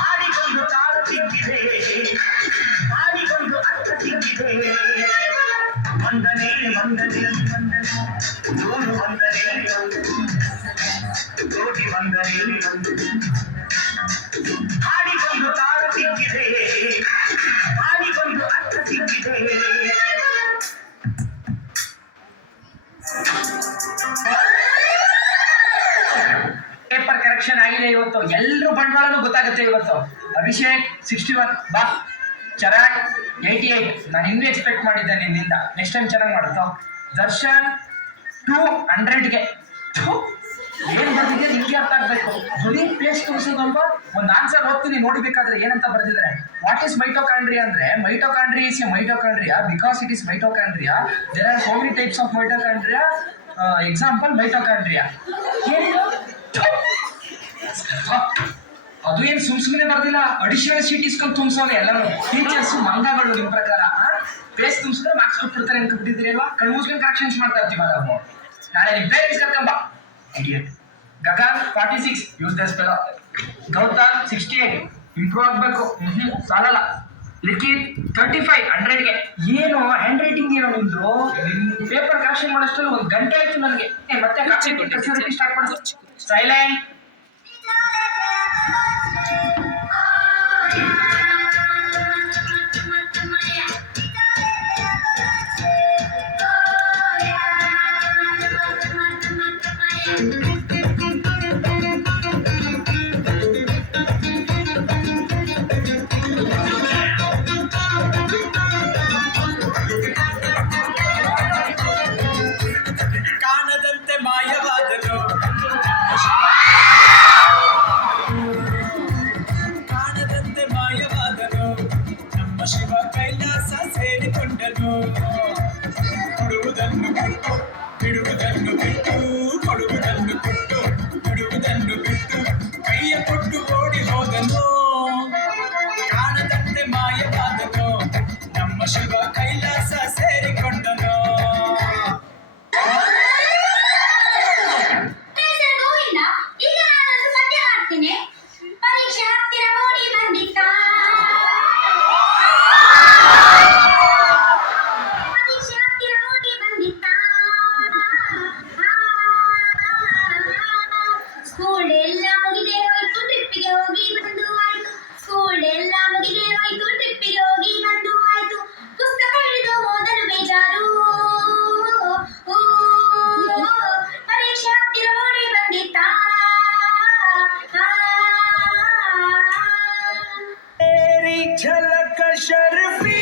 ಹಾಡಿಕೊಂಡು ತಾಳು ಸಿಕ್ಕಿದೆ, ಹಾಡಿಕೊಂಡು ಅರ್ಥ ಸಿಕ್ಕಿದೆ. ವಂದನೆ ವಂದನೆ ನೂರು ವಂದನೆ, ಕೋಟಿ ವಂದನೆ. ಹಾಡಿಕೊಂಡು ತಾಳು ಸಿಕ್ಕಿದೆ, ಹಾಡಿಕೊಂಡು ಅರ್ಥ ಸಿಕ್ಕಿದೆ. ಪೇಪರ್ ಕರೆಕ್ಷನ್ ಆಗಿದೆ ಇವತ್ತು. ಎಲ್ಲರೂ ಬಂಡವಾಳನೂ ಗೊತ್ತಾಗುತ್ತೆ ಇವತ್ತು. ಅಭಿಷೇಕ್ 61, ಬಾ. ಚರಾಗ್ 88. ನಾನು ಇನ್ನೂ ಎಕ್ಸ್ಪೆಕ್ಟ್ ಮಾಡಿದ್ದೆ ನಿನ್ನಿಂದ. ನೆಕ್ಸ್ಟ್ ಟೈಮ್ ಚೆನ್ನಾಗಿ ಮಾಡುತ್ತೋ. ದರ್ಶನ್ 200ಗೆ. ಏನ್ ಬರ್ದಿದೆ ನಿಮ್ಗೆ ಅರ್ಥ ಆಗ್ಬೇಕು. ಧ್ವನಿ ಪೇಜ್ ತೋರಿಸೋದಲ್ವಾ? ಒಂದು ಆನ್ಸರ್ ಓದ್ತೀನಿ ನೋಡಿಬೇಕಾದ್ರೆ ಏನಂತ ಬರ್ದಿದ್ದಾರೆ. ವಾಟ್ ಈಸ್ ಮೈಟೋಕಾಂಡ್ರಿಯಾ ಅಂದ್ರೆ, mitochondria is a mitochondria because it is mitochondria. There are so many types of mitochondria. Example mitochondria. ಅದು ಏನ್ ಸುಮ್ನೆ ಬರ್ದಿಲ್ಲ, ಅಡಿಷನಲ್ ಶೀಟ್ ಇಸ್ಕೊಂಡು ತುಂಬಿಸೋನೆ ಎಲ್ಲರೂ. ಟೀಚರ್ಸ್ ಮಂಗಗಳು ನಿಮ್ ಪ್ರಕಾರ. ಪೇಸ್ ತುಂಬಿಸಿದ್ರೆ ಮಾರ್ಕ್ಸ್ ಕೊಟ್ಬಿಡ್ತಾರೆ ಅನ್ಕೊಬಿಟ್ಟಿದ್ದೀರಿ ಅಲ್ವಾ? ಕಣ್ಣು ಮುಚ್ಕೊಂಡು ಕರೆಕ್ಷನ್ಸ್ ಮಾಡ್ತಾ ಇರ್ತೀವಿ ನಾವು. ನಾಳೆ ನಿಮ್ ಪೇರೆಂಟ್ಸ್ ಕರ್ಕೊಂಬ. Gagan 46, useless fellow. Gautam 68, improve ಆಗ್ಬೇಕು. ಸಾಲಲ್ಲ. ಲಿಖಿತ್ 35, 100ಗೆ. ಏನು ಹ್ಯಾಂಡ್ ರೈಟಿಂಗ್ ಏನೋ ನಿಮ್ದು? ಪೇಪರ್ ಕರೆಕ್ಷನ್ ಮಾಡೋಷ್ಟರಲ್ಲಿ 1 ಗಂಟೆ ಆಯ್ತು ನನಗೆ. ಮತ್ತೆ ಸ್ಟಾರ್ಟ್ ಮಾಡೋದು. ಸೈಲೆಂಟ್. ಕಾಣದಂತೆ ಮಾಯವಾದನು, ಕಾಣದಂತೆ ಮಾಯವಾದನು, ನಮ್ಮ ಶಿವ ಕೈಲಾಸ ಸೇರಿಕೊಂಡನು. ಕೊಡುವುದನ್ನು ಬಿಟ್ಟು ಬಿಡುವುದನ್ನು ಬಿಟ್ಟು, ಕೊಡುವುದನ್ನು ಕೊಟ್ಟು ಬಿಡುವುದನ್ನು ಬಿಟ್ಟು, ಕೈಯ ಕೊಟ್ಟು ಓಡಿ ಹೋದನು. ಕಾಣದಂತೆ ಮಾಯವಾದನು, ನಮ್ಮ ಶಿವ ಕೈಲಾಸ ಸೇರಿಕೊಂಡನು. झलक शर्फी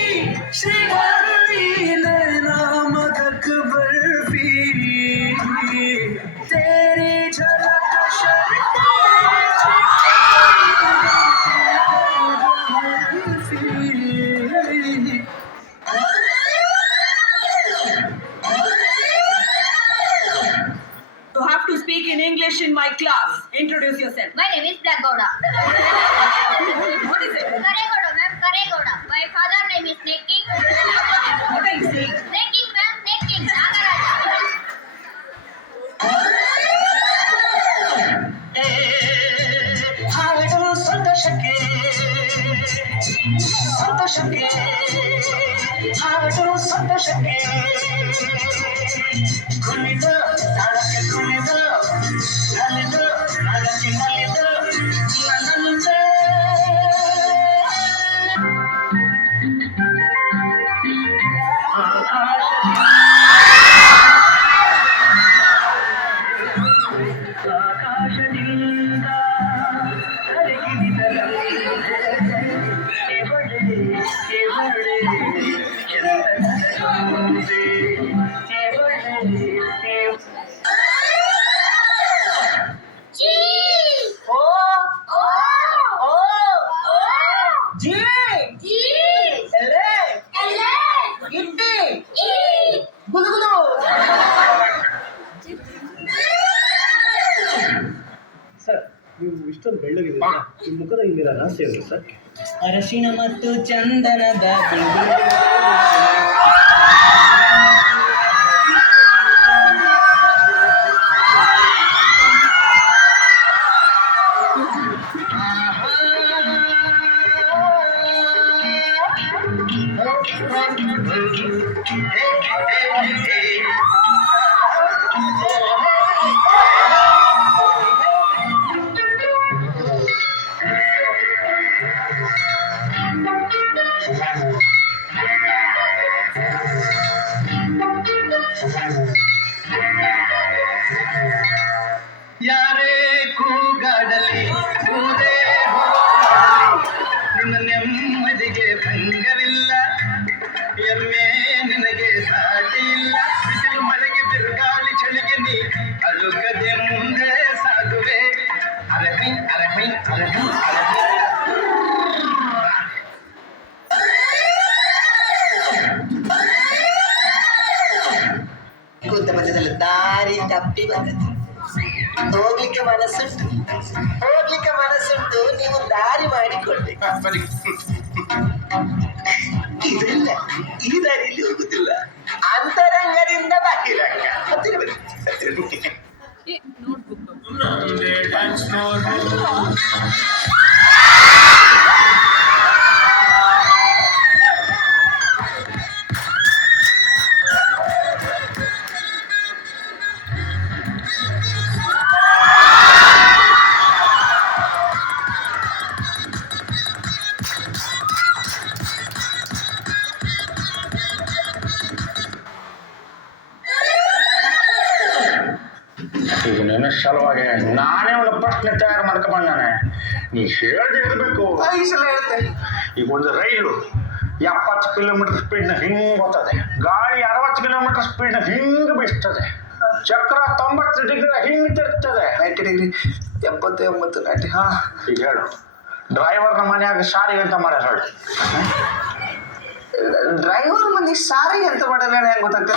श्रीवल्ली नैना मदक बर्फी, तेरी झलक शर्फी You have to speak in English in my class. Introduce yourself. My name is Black Gowda. What is it? Karegowda, ma'am. Karegowda. My father name is Snake King. What are you saying? Snake King, ma'am. Snake King. Nagaraja. ಹಾಡು ಸಂತೋಷಕ್ಕೆ, ಸಂತೋಷಕ್ಕೆ ಹಾಡು ಸಂತೋಷಕ್ಕೆ, ಕುಣಿದು ತಾಳಕ್ಕೆ ಕುಣಿದು, ನಲಿದು ನಾಡಕ್ಕೆ ನಲಿದು ನನ್ನಂತೆ. ಆಕಾಶದಿಂದ ಸರ್, ನೀವು ಇಷ್ಟೊಂದು ಬೆಳ್ಳಗಿದ್ದೀರಾ, ನಿಮ್ಮ ಮುಖದ ಹಿಂದಿರೋ ರಹಸ್ಯ ಏನು ಸರ್? ಅರಶಿಣ ಮತ್ತು ಚಂದನದ ಹೋಗ್ಲಿಕ್ಕೆ ಮನಸ್ಸುಂಟು ನೀವು ದಾರಿ ಮಾಡಿಕೊಡ್ಬೇಕು. ಇದೆಲ್ಲ ಈ ದಾರಿಯಲ್ಲಿ ಹೋಗುದಿಲ್ಲ, ಅಂತರಂಗದಿಂದ ಬಾಹಿರಂಗ. ಹತ್ತಿರ ಬನ್ನಿ. ನಮ್ದೇ ಡ್ಯಾನ್ಸ್ ನೋಡು. ಈಗ ನಿನ್ನ ಸಲುವಾಗಿ ನಾನೇ ಒಂದು ಪ್ರಶ್ನೆ ತಯಾರು ಮಾಡ್ಕೊಂಬಂದಾನೆ. ನೀ ಹೇಳ್ದೆ ಇರಬೇಕು. ಈ ಸಲ ಹೇಳ್ತೇನೆ. ಈಗ ಒಂದು ರೈಲು 70 ಕಿಲೋಮೀಟರ್ ಸ್ಪೀಡ್ನ ಹಿಂಗೆ ಹೋಗ್ತದೆ, ಗಾಳಿ 60 ಕಿಲೋಮೀಟರ್ ಸ್ಪೀಡ್ನ ಹಿಂಗೆ ಬೀಸ್ತದೆ, ಚಕ್ರ 90 ಡಿಗ್ರಿ ಹಿಂಗೆ ತಿರುಗ್ತದೆ. 90 ಡಿಗ್ರಿ 79 90. ಹಾ, ಈಗ ಹೇಳು, ಡ್ರೈವರ್ನ ಮನೆಯಾಗ ಸಾರಿಗೆ ಅಂತ ಮಾಡ್ಯಾರ ಹೇಳು. ಡ್ರೈವರ್ ಮಂದಿ ಸಾರಿಗೆ ಅಂತ ಮಾಡಲ್ಲ ಹೆಂಗ್ ಗೊತ್ತಾಗ್ತದೆ?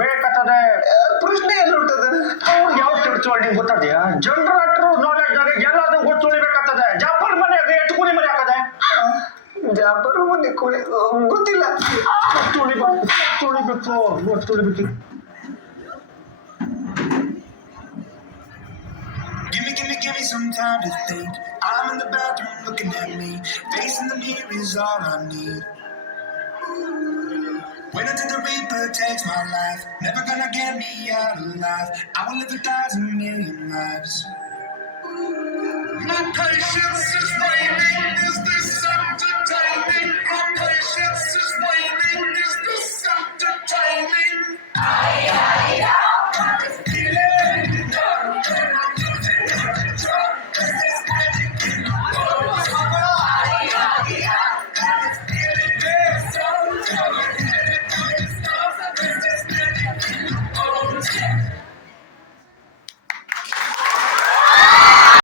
ಬೇಕತ್ತದೆ ಪ್ರಶ್ನೆ ಎಲ್ಲ ಉಂಟದ? ಅವ್ರು ಯಾವ ತಿಳ್ಸೋಳು ನಿಂಗೆ ಗೊತ್ತದೆಯಾ? ಜನರೇಟ್ರು ನಾಲೆಡ್ಜ್ ಎಲ್ಲಾದ್ರೂ ಗೊತ್ತುಳಿಬೇಕಾಗ್ತದೆ. ಜಾಫರ್ ಮನೆಯಾಗ ಎಷ್ಟು ಕೂಲಿ ಮನೆ ಹಾಕದೆ? ಜಾಬರು ಮನೆ ಕೂಲಿ ಗೊತ್ತಿಲ್ಲ. ಗೊತ್ತುಳಿಬೇಕು. Give me some time to think. I'm in the bathroom looking at me. Facing the mirror is all I need. When until the Reaper takes my life, never gonna get me out alive. I will live 1,000,000,000 lives. My patience is waning. Is this entertaining? My patience